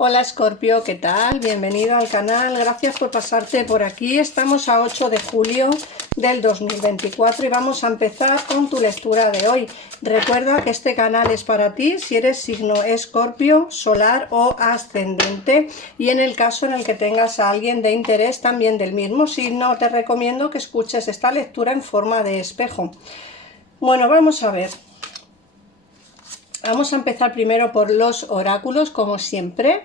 Hola Escorpio, ¿qué tal? Bienvenido al canal, gracias por pasarte por aquí. Estamos a 8 de julio del 2024 y vamos a empezar con tu lectura de hoy. Recuerda que este canal es para ti si eres signo Escorpio, solar o ascendente, y en el caso en el que tengas a alguien de interés también del mismo signo, te recomiendo que escuches esta lectura en forma de espejo. Bueno, vamos a ver. Vamos a empezar primero por los oráculos, como siempre.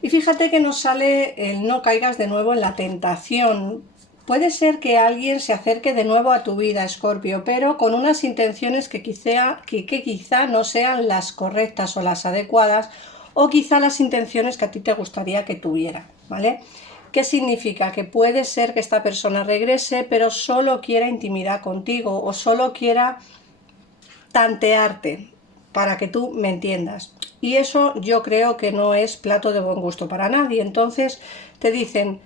Y fíjate que nos sale el no caigas de nuevo en la tentación. Puede ser que alguien se acerque de nuevo a tu vida, Escorpio, pero con unas intenciones que quizá no sean las correctas o las adecuadas, o quizá las intenciones que a ti te gustaría que tuviera, ¿vale? ¿Qué significa? Que puede ser que esta persona regrese, pero solo quiera intimidad contigo o solo quiera tantearte, para que tú me entiendas. Y eso yo creo que no es plato de buen gusto para nadie. Entonces te dicen,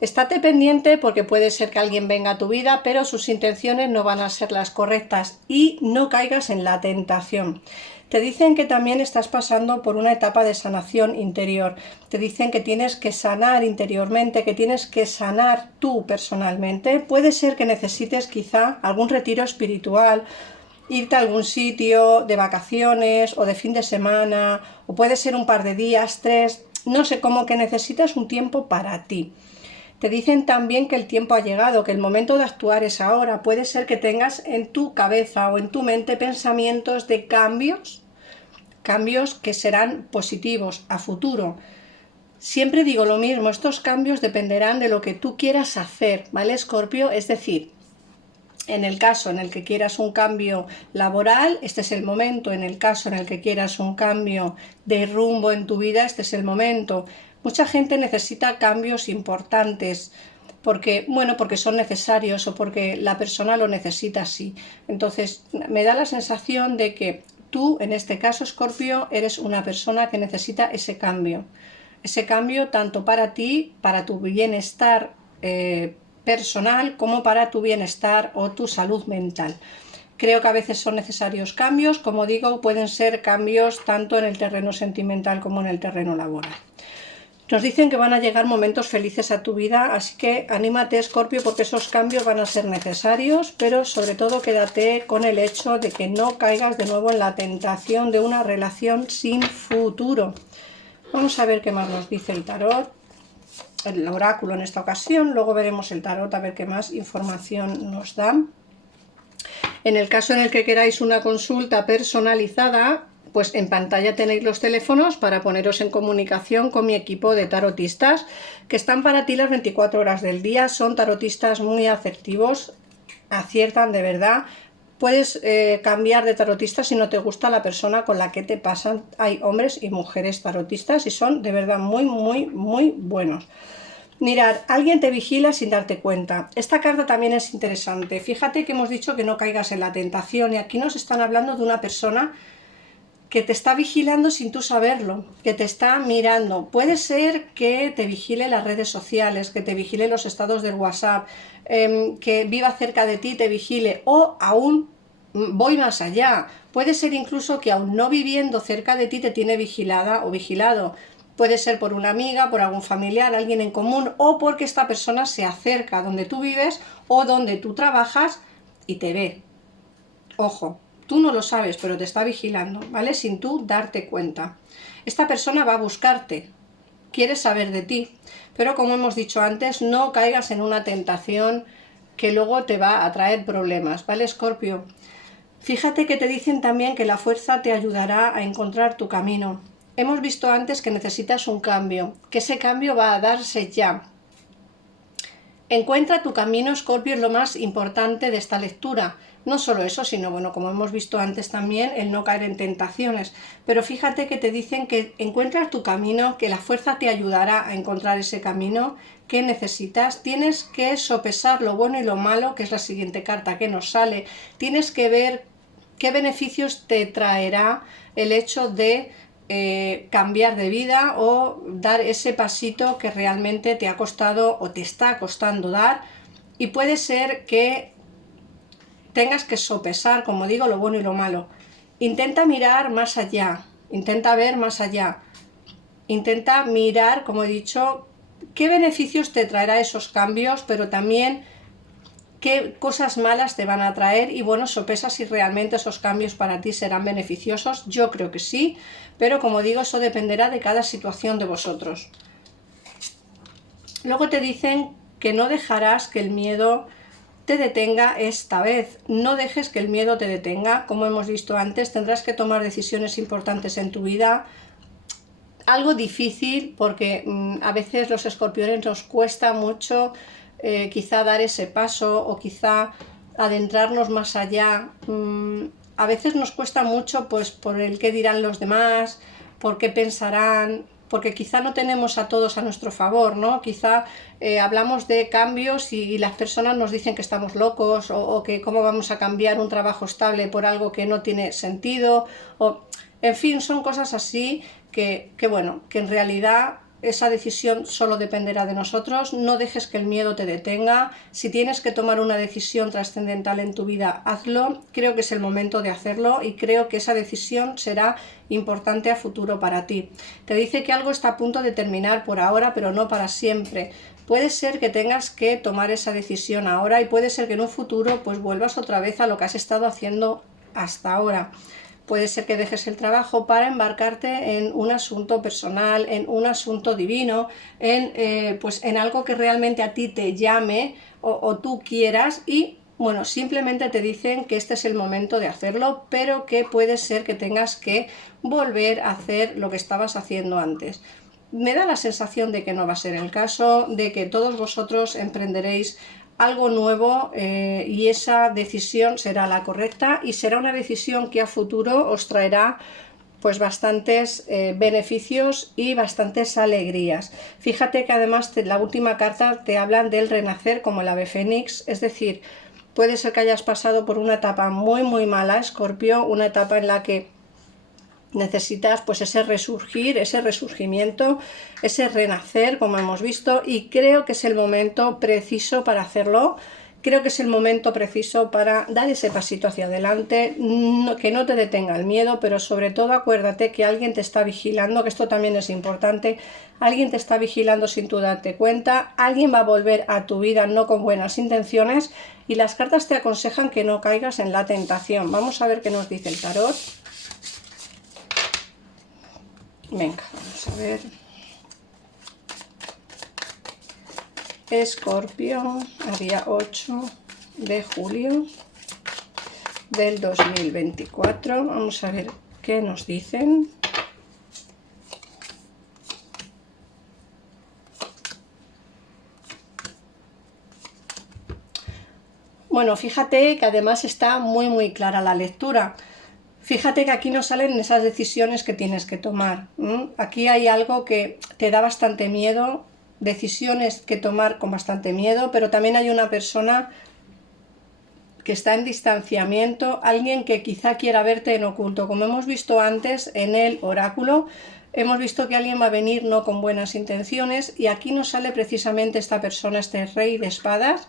estate pendiente porque puede ser que alguien venga a tu vida, pero sus intenciones no van a ser las correctas, y no caigas en la tentación. Te dicen que también estás pasando por una etapa de sanación interior. Te dicen que tienes que sanar interiormente, que tienes que sanar tú personalmente. Puede ser que necesites quizá algún retiro espiritual, irte a algún sitio de vacaciones o de fin de semana, o puede ser un par de días, 3, no sé, como que necesitas un tiempo para ti. Te dicen también que el tiempo ha llegado, que el momento de actuar es ahora. Puede ser que tengas en tu cabeza o en tu mente pensamientos de cambios que serán positivos a futuro. Siempre digo lo mismo, estos cambios dependerán de lo que tú quieras hacer, ¿vale, Escorpio? Es decir, en el caso en el que quieras un cambio laboral, este es el momento. En el caso en el que quieras un cambio de rumbo en tu vida, este es el momento. Mucha gente necesita cambios importantes porque son necesarios o porque la persona lo necesita así. Entonces me da la sensación de que tú, en este caso, Escorpio, eres una persona que necesita ese cambio tanto para ti, para tu bienestar personal, como para tu bienestar o tu salud mental. Creo que a veces son necesarios cambios, como digo, pueden ser cambios tanto en el terreno sentimental como en el terreno laboral. Nos dicen que van a llegar momentos felices a tu vida, así que anímate, Escorpio, porque esos cambios van a ser necesarios, pero sobre todo quédate con el hecho de que no caigas de nuevo en la tentación de una relación sin futuro. Vamos a ver qué más nos dice el tarot, el oráculo en esta ocasión, luego veremos el tarot a ver qué más información nos da. En el caso en el que queráis una consulta personalizada, pues en pantalla tenéis los teléfonos para poneros en comunicación con mi equipo de tarotistas, que están para ti las 24 horas del día. Son tarotistas muy asertivos, aciertan de verdad. Puedes cambiar de tarotista si no te gusta la persona con la que te pasan. Hay hombres y mujeres tarotistas y son de verdad muy buenos. Mirad, alguien te vigila sin darte cuenta. Esta carta también es interesante. Fíjate que hemos dicho que no caigas en la tentación, y aquí nos están hablando de una persona que te está vigilando sin tú saberlo, que te está mirando. Puede ser que te vigile las redes sociales, que te vigile los estados del WhatsApp, que viva cerca de ti, te vigile, o aún voy más allá. Puede ser incluso que aún no viviendo cerca de ti te tiene vigilada o vigilado. Puede ser por una amiga, por algún familiar, alguien en común, o porque esta persona se acerca a donde tú vives o donde tú trabajas y te ve. Ojo, tú no lo sabes, pero te está vigilando, ¿vale? Sin tú darte cuenta. Esta persona va a buscarte, quiere saber de ti, pero como hemos dicho antes, no caigas en una tentación que luego te va a traer problemas, ¿vale, Escorpio? Fíjate que te dicen también que la fuerza te ayudará a encontrar tu camino. Hemos visto antes que necesitas un cambio, que ese cambio va a darse ya. Encuentra tu camino, Escorpio, es lo más importante de esta lectura. No solo eso, sino, bueno, como hemos visto antes también, el no caer en tentaciones. Pero fíjate que te dicen que encuentras tu camino, que la fuerza te ayudará a encontrar ese camino que necesitas. Tienes que sopesar lo bueno y lo malo, que es la siguiente carta que nos sale. Tienes que ver qué beneficios te traerá el hecho de cambiar de vida o dar ese pasito que realmente te ha costado o te está costando dar, y puede ser que tengas que sopesar, como digo, lo bueno y lo malo. Intenta mirar más allá, intenta ver más allá, intenta mirar, como he dicho, qué beneficios te traerá esos cambios, pero también qué cosas malas te van a traer y bueno, sopesa si realmente esos cambios para ti serán beneficiosos. Yo creo que sí, pero como digo, eso dependerá de cada situación de vosotros. Luego te dicen que no dejarás que el miedo te detenga esta vez. No dejes que el miedo te detenga. Como hemos visto antes, tendrás que tomar decisiones importantes en tu vida. Algo difícil porque a veces los escorpiones nos cuesta mucho quizá dar ese paso o quizá adentrarnos más allá. A veces nos cuesta mucho pues por el qué dirán los demás, por qué pensarán, porque quizá no tenemos a todos a nuestro favor, ¿no? Quizá hablamos de cambios y las personas nos dicen que estamos locos o que cómo vamos a cambiar un trabajo estable por algo que no tiene sentido, o en fin, son cosas así que bueno, que en realidad esa decisión solo dependerá de nosotros. No dejes que el miedo te detenga. Si tienes que tomar una decisión trascendental en tu vida, hazlo. Creo que es el momento de hacerlo y creo que esa decisión será importante a futuro para ti. Te dice que algo está a punto de terminar por ahora, pero no para siempre. Puede ser que tengas que tomar esa decisión ahora y puede ser que en un futuro pues vuelvas otra vez a lo que has estado haciendo hasta ahora. Puede ser que dejes el trabajo para embarcarte en un asunto personal, en un asunto divino, pues en algo que realmente a ti te llame o tú quieras y bueno, simplemente te dicen que este es el momento de hacerlo, pero que puede ser que tengas que volver a hacer lo que estabas haciendo antes. Me da la sensación de que no va a ser el caso, de que todos vosotros emprenderéis algo nuevo y esa decisión será la correcta y será una decisión que a futuro os traerá pues bastantes beneficios y bastantes alegrías. Fíjate que además la última carta te hablan del renacer como el ave fénix, es decir, puede ser que hayas pasado por una etapa muy mala, Escorpio, una etapa en la que necesitas pues ese resurgir, ese resurgimiento, ese renacer, como hemos visto, y creo que es el momento preciso para hacerlo. Creo que es el momento preciso para dar ese pasito hacia adelante, que no te detenga el miedo, pero sobre todo acuérdate que alguien te está vigilando, que esto también es importante, alguien te está vigilando sin tú darte cuenta, alguien va a volver a tu vida no con buenas intenciones y las cartas te aconsejan que no caigas en la tentación. Vamos a ver qué nos dice el tarot. Venga, vamos a ver. Escorpio, a día 8 de julio del 2024. Vamos a ver qué nos dicen. Bueno, fíjate que además está muy clara la lectura. Fíjate que aquí no salen esas decisiones que tienes que tomar. Aquí hay algo que te da bastante miedo, decisiones que tomar con bastante miedo, pero también hay una persona que está en distanciamiento, alguien que quizá quiera verte en oculto. Como hemos visto antes en el oráculo, hemos visto que alguien va a venir no con buenas intenciones y aquí nos sale precisamente esta persona, este rey de espadas,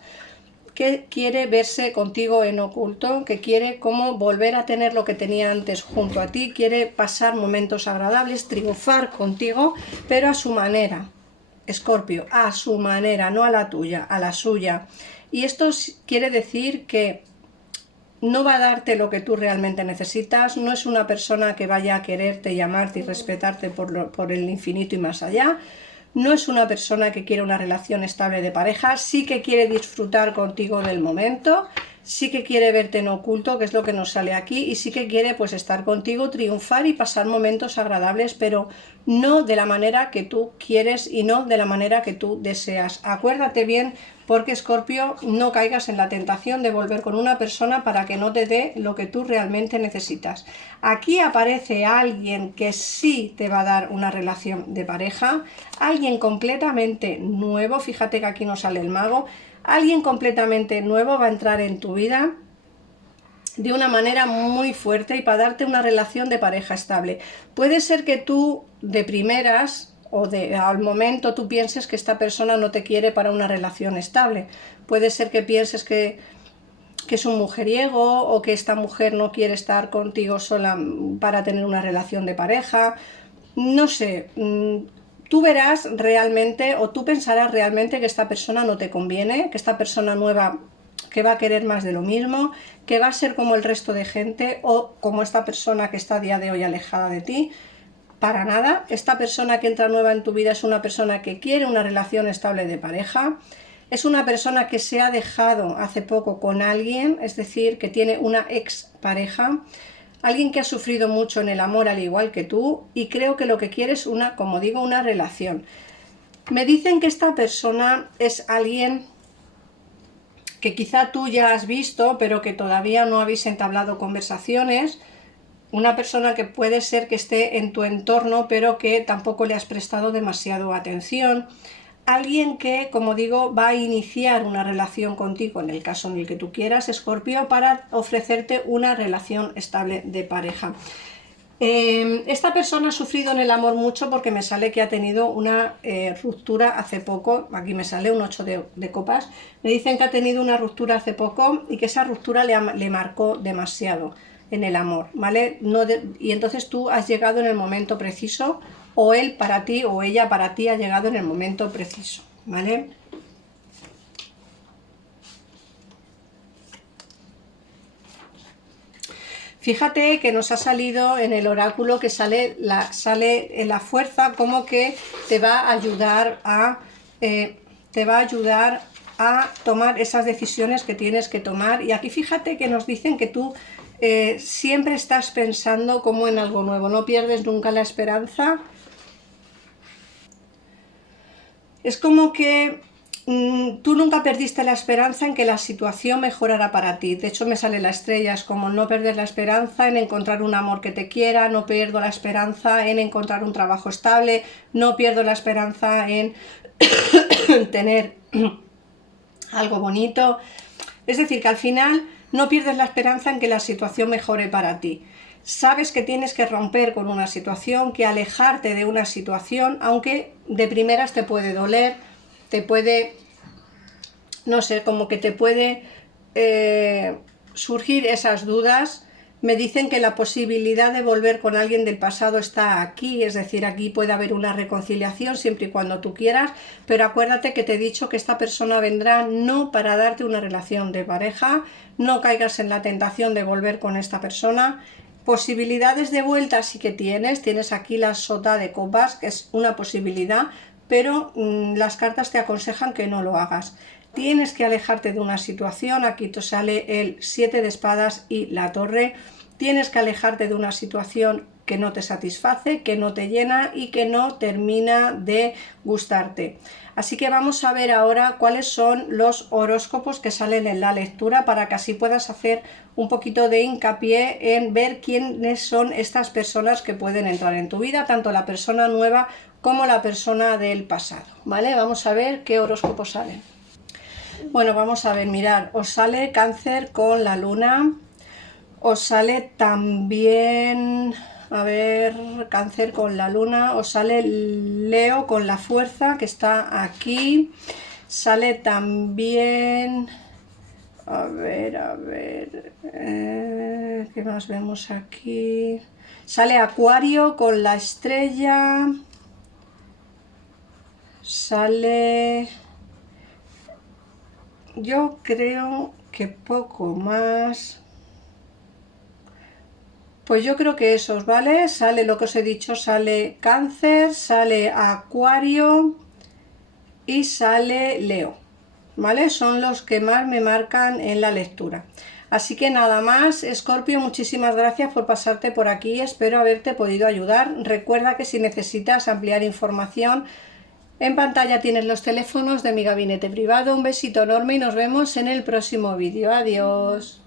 que quiere verse contigo en oculto, que quiere como volver a tener lo que tenía antes junto a ti, quiere pasar momentos agradables, triunfar contigo, pero a su manera. Escorpio, a su manera, no a la tuya, a la suya. Y esto quiere decir que no va a darte lo que tú realmente necesitas, no es una persona que vaya a quererte y amarte y respetarte por el infinito y más allá. No es una persona que quiere una relación estable de pareja, sí que quiere disfrutar contigo del momento, sí que quiere verte en oculto, que es lo que nos sale aquí, y sí que quiere pues estar contigo, triunfar y pasar momentos agradables, pero no de la manera que tú quieres y no de la manera que tú deseas. Acuérdate bien, porque Escorpio, no caigas en la tentación de volver con una persona para que no te dé lo que tú realmente necesitas. Aquí aparece alguien que sí te va a dar una relación de pareja, alguien completamente nuevo, fíjate que aquí nos sale el mago, alguien completamente nuevo va a entrar en tu vida de una manera muy fuerte y para darte una relación de pareja estable. Puede ser que tú de primeras o al momento tú pienses que esta persona no te quiere para una relación estable. Puede ser que pienses que es un mujeriego o que esta mujer no quiere estar contigo sola para tener una relación de pareja. No sé, tú verás realmente o tú pensarás realmente que esta persona no te conviene, que esta persona nueva que va a querer más de lo mismo, que va a ser como el resto de gente o como esta persona que está a día de hoy alejada de ti. Para nada, esta persona que entra nueva en tu vida es una persona que quiere una relación estable de pareja, es una persona que se ha dejado hace poco con alguien, es decir, que tiene una ex pareja, alguien que ha sufrido mucho en el amor al igual que tú, y creo que lo que quiere es una, como digo, una relación. Me dicen que esta persona es alguien que quizá tú ya has visto, pero que todavía no habéis entablado conversaciones, una persona que puede ser que esté en tu entorno, pero que tampoco le has prestado demasiado atención, alguien que, como digo, va a iniciar una relación contigo, en el caso en el que tú quieras, Escorpio, para ofrecerte una relación estable de pareja. Esta persona ha sufrido en el amor mucho porque me sale que ha tenido una ruptura hace poco, aquí me sale un 8 de copas, me dicen que ha tenido una ruptura hace poco y que esa ruptura le marcó demasiado en el amor, ¿vale? Y entonces tú has llegado en el momento preciso, o él para ti o ella para ti ha llegado en el momento preciso, ¿vale? Fíjate que nos ha salido en el oráculo que sale la fuerza, como que te va a ayudar a tomar esas decisiones que tienes que tomar. Y aquí fíjate que nos dicen que tú siempre estás pensando como en algo nuevo, no pierdes nunca la esperanza. Es como que tú nunca perdiste la esperanza en que la situación mejorara para ti. De hecho me sale la estrella, es como no perder la esperanza en encontrar un amor que te quiera, no pierdo la esperanza en encontrar un trabajo estable, no pierdo la esperanza en tener algo bonito. Es decir, que al final no pierdes la esperanza en que la situación mejore para ti. Sabes que tienes que romper con una situación, que alejarte de una situación, aunque de primeras te puede doler, te puede, no sé, como que te puede surgir esas dudas. Me dicen que la posibilidad de volver con alguien del pasado está aquí, es decir, aquí puede haber una reconciliación siempre y cuando tú quieras, pero acuérdate que te he dicho que esta persona vendrá no para darte una relación de pareja, no caigas en la tentación de volver con esta persona. Posibilidades de vuelta sí que tienes aquí la sota de copas, que es una posibilidad, pero las cartas te aconsejan que no lo hagas. Tienes que alejarte de una situación, aquí te sale el 7 de espadas y la torre. Tienes que alejarte de una situación que no te satisface, que no te llena y que no termina de gustarte. Así que vamos a ver ahora cuáles son los horóscopos que salen en la lectura para que así puedas hacer un poquito de hincapié en ver quiénes son estas personas que pueden entrar en tu vida, tanto la persona nueva como la persona del pasado, ¿vale? Vamos a ver qué horóscopos salen. Bueno, vamos a ver, mirad, os sale Cáncer con la luna, os sale también, a ver, Cáncer con la luna, os sale Leo con la fuerza que está aquí, sale también, a ver, ¿qué más vemos aquí? Sale Acuario con la estrella, sale, yo creo que poco más. Pues yo creo que esos, ¿vale? Sale lo que os he dicho, sale Cáncer, sale Acuario y sale Leo, ¿vale? Son los que más me marcan en la lectura. Así que nada más, Escorpio, muchísimas gracias por pasarte por aquí, espero haberte podido ayudar. Recuerda que si necesitas ampliar información, en pantalla tienes los teléfonos de mi gabinete privado. Un besito enorme y nos vemos en el próximo vídeo. Adiós.